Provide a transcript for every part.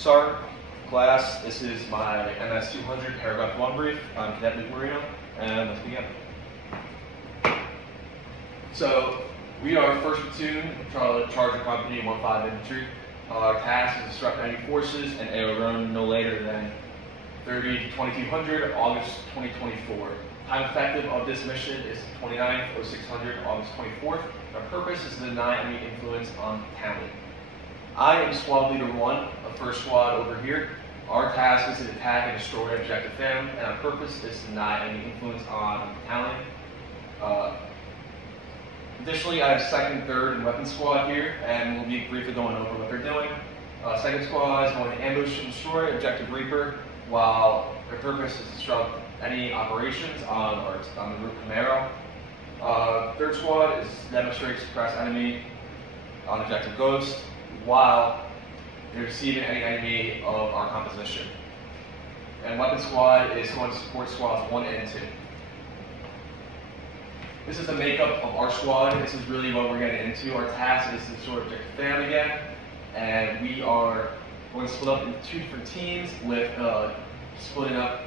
Start class. This is my MS200 paragraph 1 brief. I'm Cadet Marino, and let's begin. So we are 1st Platoon, Charger Company, 1-5 Infantry. Our task is to disrupt enemy forces and AO run no later than 30-2200 August 2024. Time effective of this mission is 29-0600 August 24th. Our purpose is to deny enemy influence on the county. I am Squad Leader 1 of 1st Squad over here. Our task is to attack and destroy Objective Phantom, and our purpose is to deny any influence on the county. Additionally, I have 2nd, 3rd, and Weapons Squad here, and we'll be briefly going over what they're doing. 2nd Squad is going to ambush and destroy Objective Reaper, while their purpose is to disrupt any operations on the route Camaro. 3rd Squad is to demonstrate suppress enemy on Objective Ghost, while they're deceiving any enemy of our composition. And Weapons Squad is going to support Squads 1 and 2. This is the makeup of our squad. This is really what we're getting into. Our task is to destroy Objective Phantom again, and we are going to split up into 2 different teams with splitting up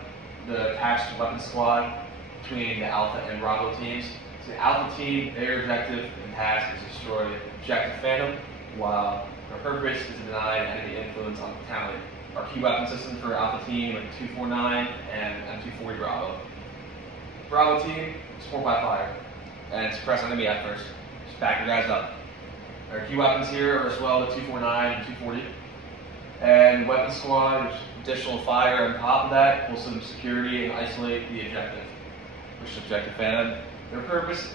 the attached Weapons Squad between the Alpha and Bravo teams. So the Alpha team, their objective and task is to destroy Objective Phantom, while our purpose is to deny enemy influence on the county. Our key weapon systems for Alpha team are 249 and M240 Bravo. Bravo team, support by fire and suppress enemy at first. Just back your guys up. Our key weapons here are as well the 249 and 240. And Weapons Squad, which additional fire on top of that, will some security and isolate the objective, which is Objective Phantom. Their purpose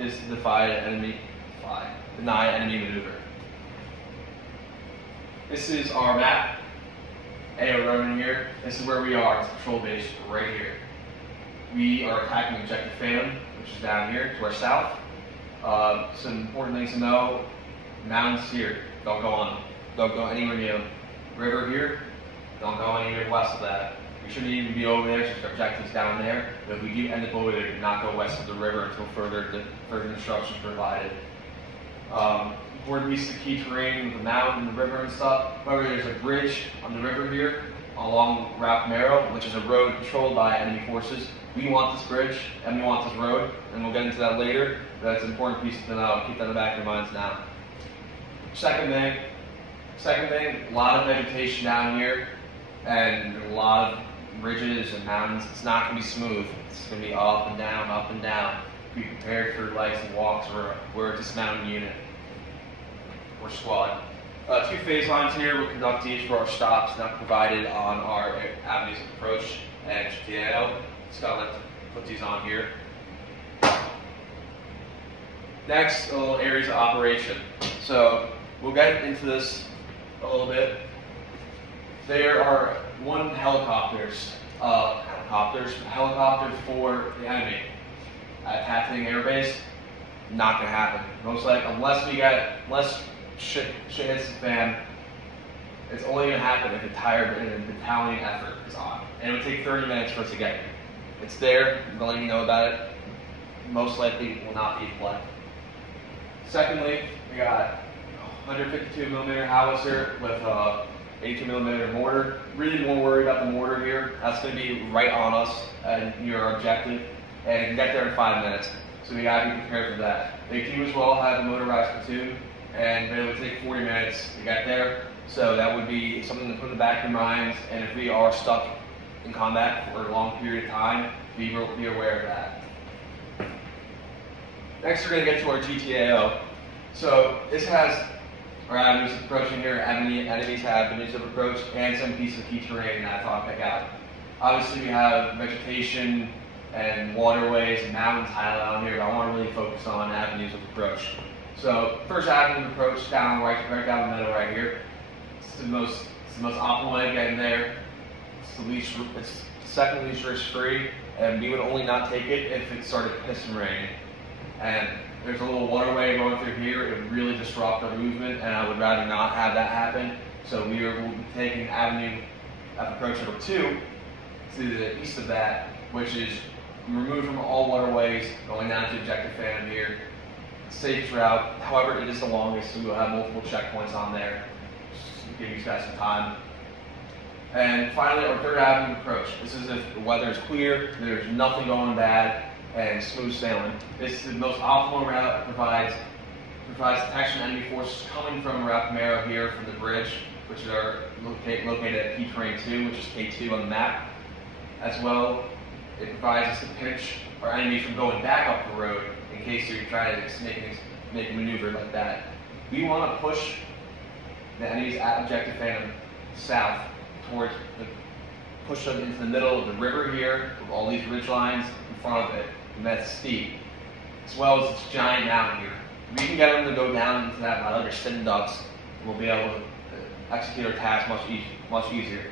is to deny enemy maneuver. This is our map, AO Roman here. This is where we are. It's a control base right here. We are attacking Objective Phantom, which is down here to our south. Some important things to know: mountains here, don't go on them. Don't go anywhere near them. River here, don't go anywhere west of that. We shouldn't even be over there since our objective's down there. But if we do end up over there, do not go west of the river until further instructions provided. Important piece of key terrain with the mountain, the river and stuff. However, there's a bridge on the river here along Route Camaro, which is a road controlled by enemy forces. We want this bridge and we want this road, and we'll get into that later. But that's an important piece to know. Keep that in the back of your minds now. Second thing, a lot of vegetation down here and a lot of ridges and mountains. It's not going to be smooth. It's going to be up and down, up and down. Be prepared for lights and walks. We're a dismounted unit. We're squad. 2 phase lines here. We'll conduct each for our stops not provided on our avenues of approach and GTAO. Just gotta put these on here. Next, a little areas of operation. So we'll get into this a little bit. There are helicopter for the enemy at Pathing Air Base. Not gonna happen. Most likely, unless shit hits the fan, it's only going to happen if a battalion effort is on. And it would take 30 minutes for us to get here. It's there, I'm letting you know about it. Most likely will not be in play. Secondly, we got 152mm howitzer with 82mm mortar. Really won't worry about the mortar here. That's going to be right on us and your objective. And you can get there in 5 minutes. So we got to be prepared for that. They do as well have a motorized platoon, and it would take 40 minutes to get there. So that would be something to put in the back of your minds. And if we are stuck in combat for a long period of time, be aware of that. Next, we're going to get to our GTAO. So this has our avenues of approach in here. Enemies have avenues of approach and some pieces of key terrain that I thought I'd pick out. Obviously, we have vegetation and waterways and mountains highlighted on here, but I want to really focus on avenues of approach. So first avenue of approach down right down the middle right here. It's the most optimal way of getting there. It's second least risk free, and we would only not take it if it started pissing rain. And there's a little waterway going through here. It would really disrupt our movement, and I would rather not have that happen. So we'll be taking avenue of approach number 2 to the east of that, which is removed from all waterways, going down to Objective Phantom here. Safe route, however, it is the longest, so we'll have multiple checkpoints on there. Just give you guys some time. And finally, our third avenue approach. This is if the weather is clear, there's nothing going bad, and smooth sailing. This is the most optimal route that provides detection of enemy forces coming from around Marino here from the bridge, which are located at P Terrain 2, which is K2 on the map. As well, it provides us to pinch our enemy from going back up the road in case you're trying to make a maneuver like that. We want to push the enemies at Objective Phantom south towards push them into the middle of the river here with all these ridge lines in front of it, and that's steep, as well as this giant mountain here. If we can get them to go down into that like other Sittemp, we'll be able to execute our task much easier.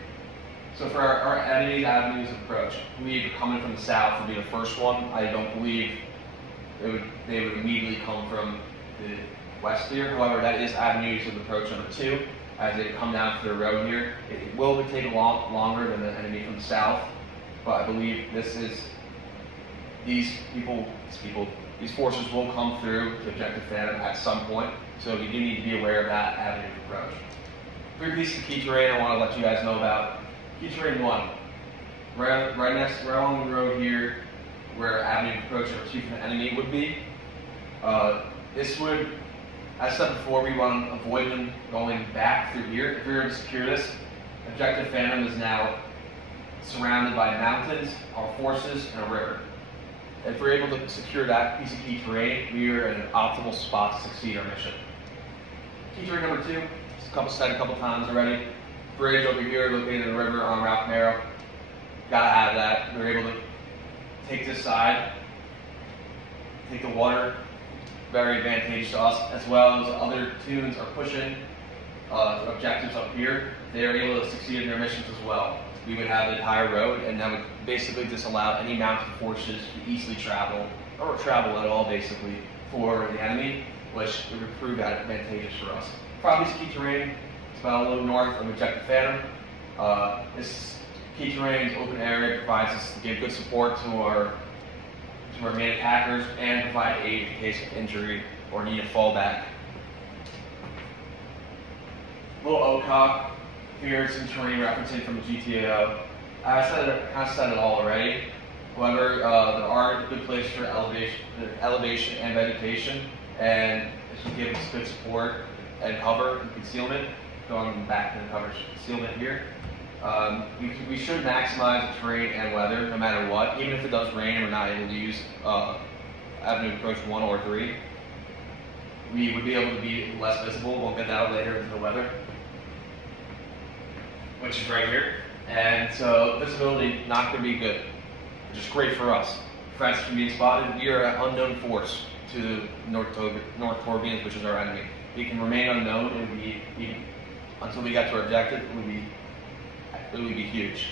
So for our enemies avenues of approach, I believe coming from the south would be the first one. I don't believe they would immediately come from the west here. However, that is avenues of approach number 2. As they come down to the road here, it will take a lot longer than the enemy from the south, but I believe these forces will come through to Objective Phantom at some point, so you do need to be aware of that avenue of approach. 3 pieces of key terrain I want to let you guys know about. Key terrain 1, right along the road here, where avenue of approach number 2 from the enemy would be. This would, as I said before, we want to avoid them going back through here. If we were to secure this, Objective Phantom is now surrounded by mountains, our forces, and a river. If we're able to secure that piece of key terrain, we are in an optimal spot to succeed our mission. Key terrain number 2, said a couple times already. Bridge over here located in the river on Route Marino. Gotta have that. We're able to take this side, take the water. Very advantageous to us, as well as other tunes are pushing objectives up here. They are able to succeed in their missions as well. We would have the entire road, and that would basically disallow any mounted forces to easily travel, or travel at all basically, for the enemy, which would prove advantageous for us. Probably key terrain, it's about a little north of Objective Phantom. This key terrain, open area, provides us to give good support to our main attackers and provide aid in case of injury or need a fallback. Little OCOG, here some terrain referencing from the GTAO. I kind of said it all already. However, there are good places for elevation and vegetation, and this will give us good support and cover and concealment. Going back to the cover concealment here. We should maximize the terrain and weather no matter what. Even if it does rain and we're not able to use avenue approach 1 or 3, we would be able to be less visible. We'll get that later into the weather, which is right here. And so visibility not going to be good, which is great for us. Prevents us from being spotted. We are an unknown force to the North Torbians, which is our enemy. We can remain unknown and until we get to our objective. It would be huge.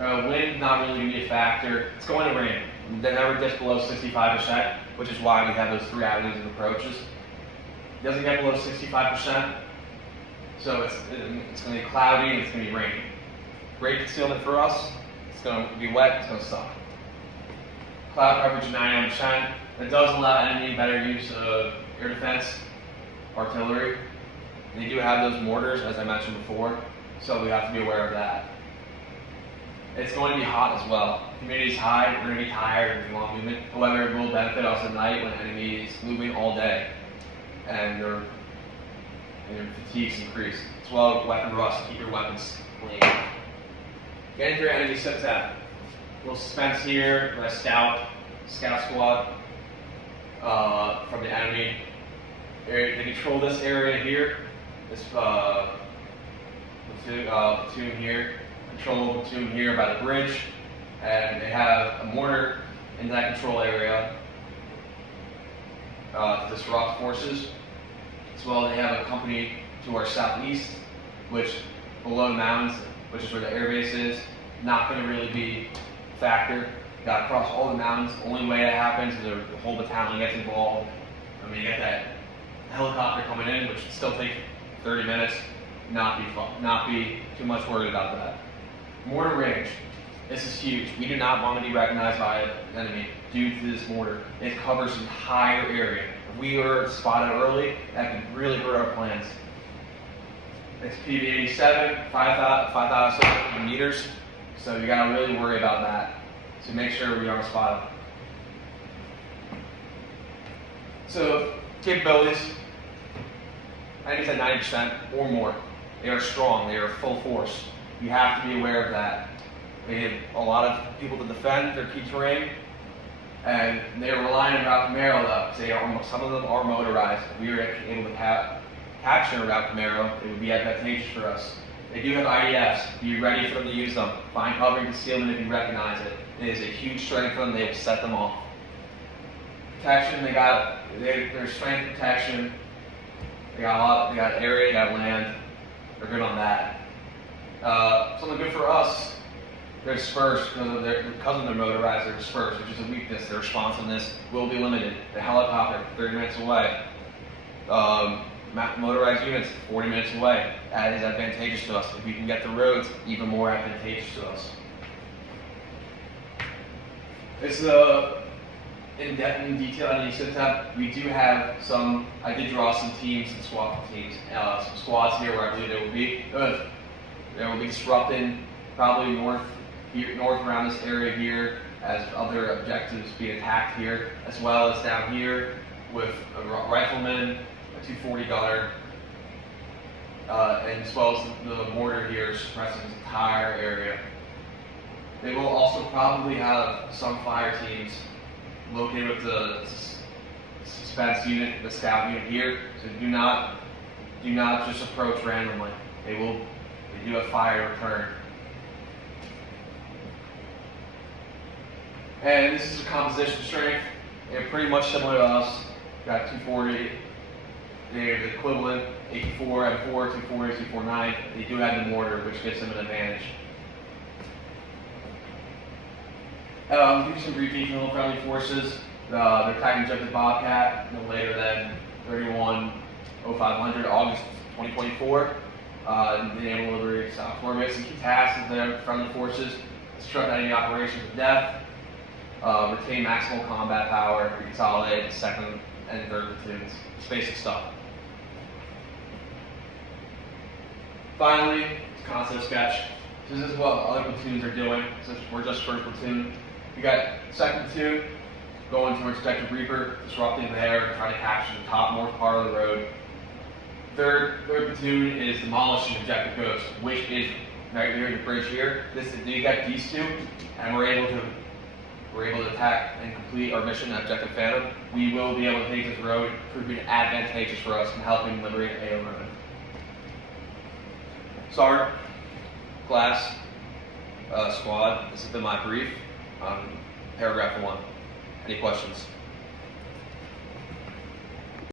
Wind not really going to be a factor. It's going to rain. They never dips below 65%, which is why we have those 3 avenues of approaches. It doesn't get below 65%, so it's going to be cloudy and it's going to be raining. Great concealment for us. It's going to be wet. It's going to suck. Cloud coverage 99%. It does allow enemy better use of air defense, artillery. They do have those mortars, as I mentioned before. So we have to be aware of that. It's going to be hot as well. Humidity is high, we're going to be tired and long movement. However, it will benefit us at night when the enemy is moving all day and their fatigues increase. As well as weapon rust, keep your weapons clean. Getting through enemy Sittemp. Little suspense here, a scout squad from the enemy. They control this area here. This platoon here, control platoon here by the bridge, and they have a mortar in that control area to disrupt forces. As well, they have a company to our southeast, which below the mountains, which is where the airbase is, not going to really be a factor. Got to cross all the mountains. The only way that happens is the whole battalion gets involved. I mean, you get that helicopter coming in, which would still take 30 minutes. Not be too much worried about that. Mortar range. This is huge. We do not want to be recognized by an enemy due to this mortar. It covers an entire area. If we were spotted early, that could really hurt our plans. It's PB87, 5,700 meters. So you gotta really worry about that. So make sure we are on spot. So capabilities, I think it's at 90% or more. They are strong, they are full force. You have to be aware of that. They have a lot of people to defend their key terrain, and they're relying on Route Camaro though, because some of them are motorized. If we were able to capture Route Camaro, it would be advantageous for us. They do have IDFs. Be ready for them to use them. Find cover and conceal them if you recognize it. It is a huge strength for them. They will set them off. Protection, they got their strength protection. They got area, they got land. They're good on that. Something good for us, they're dispersed because of their motorized, they're dispersed, which is a weakness. Their responsiveness will be limited. The helicopter, 30 minutes away. Motorized units, 40 minutes away. That is advantageous to us. If we can get the roads, even more advantageous to us. It's in detail on the Sittemp. We do have some, I did draw some teams and squad teams, some squads here where I believe they will be. They will be disrupting probably north around this area here as other objectives being attacked here, as well as down here with a rifleman, a 240 gunner, and as well as the mortar here suppressing this entire area. They will also probably have some fire teams located with the suspense unit, the scout unit here. So do not just approach randomly. They do have fire return. And this is a composition strength. They're pretty much similar to us. Got 240. They're the equivalent. 84 M4, 240, 249. They do have the mortar, which gives them an advantage. Give you some brief detail on friendly forces. They're Titan Objective Bobcat, no later than 31/0500, August 2024. Being able to liberate South Florida. Some key tasks of their friendly forces: disrupt enemy operations with death, retain maximal combat power, consolidate the second and third platoons. Just basic stuff. Finally, concept sketch. This is what other platoons are doing. Since we're just first platoon. We got second platoon going towards Objective Reaper, disrupting there, trying to capture the top north part of the road. Third platoon is demolishing Objective Ghost, which is right here, the bridge here. You got these two, and we're able to attack and complete our mission at Objective Phantom. We will be able to take this road, proving advantageous for us in helping liberate AO Road. Sergeant, class, squad. This has been my brief on paragraph 1. Any questions?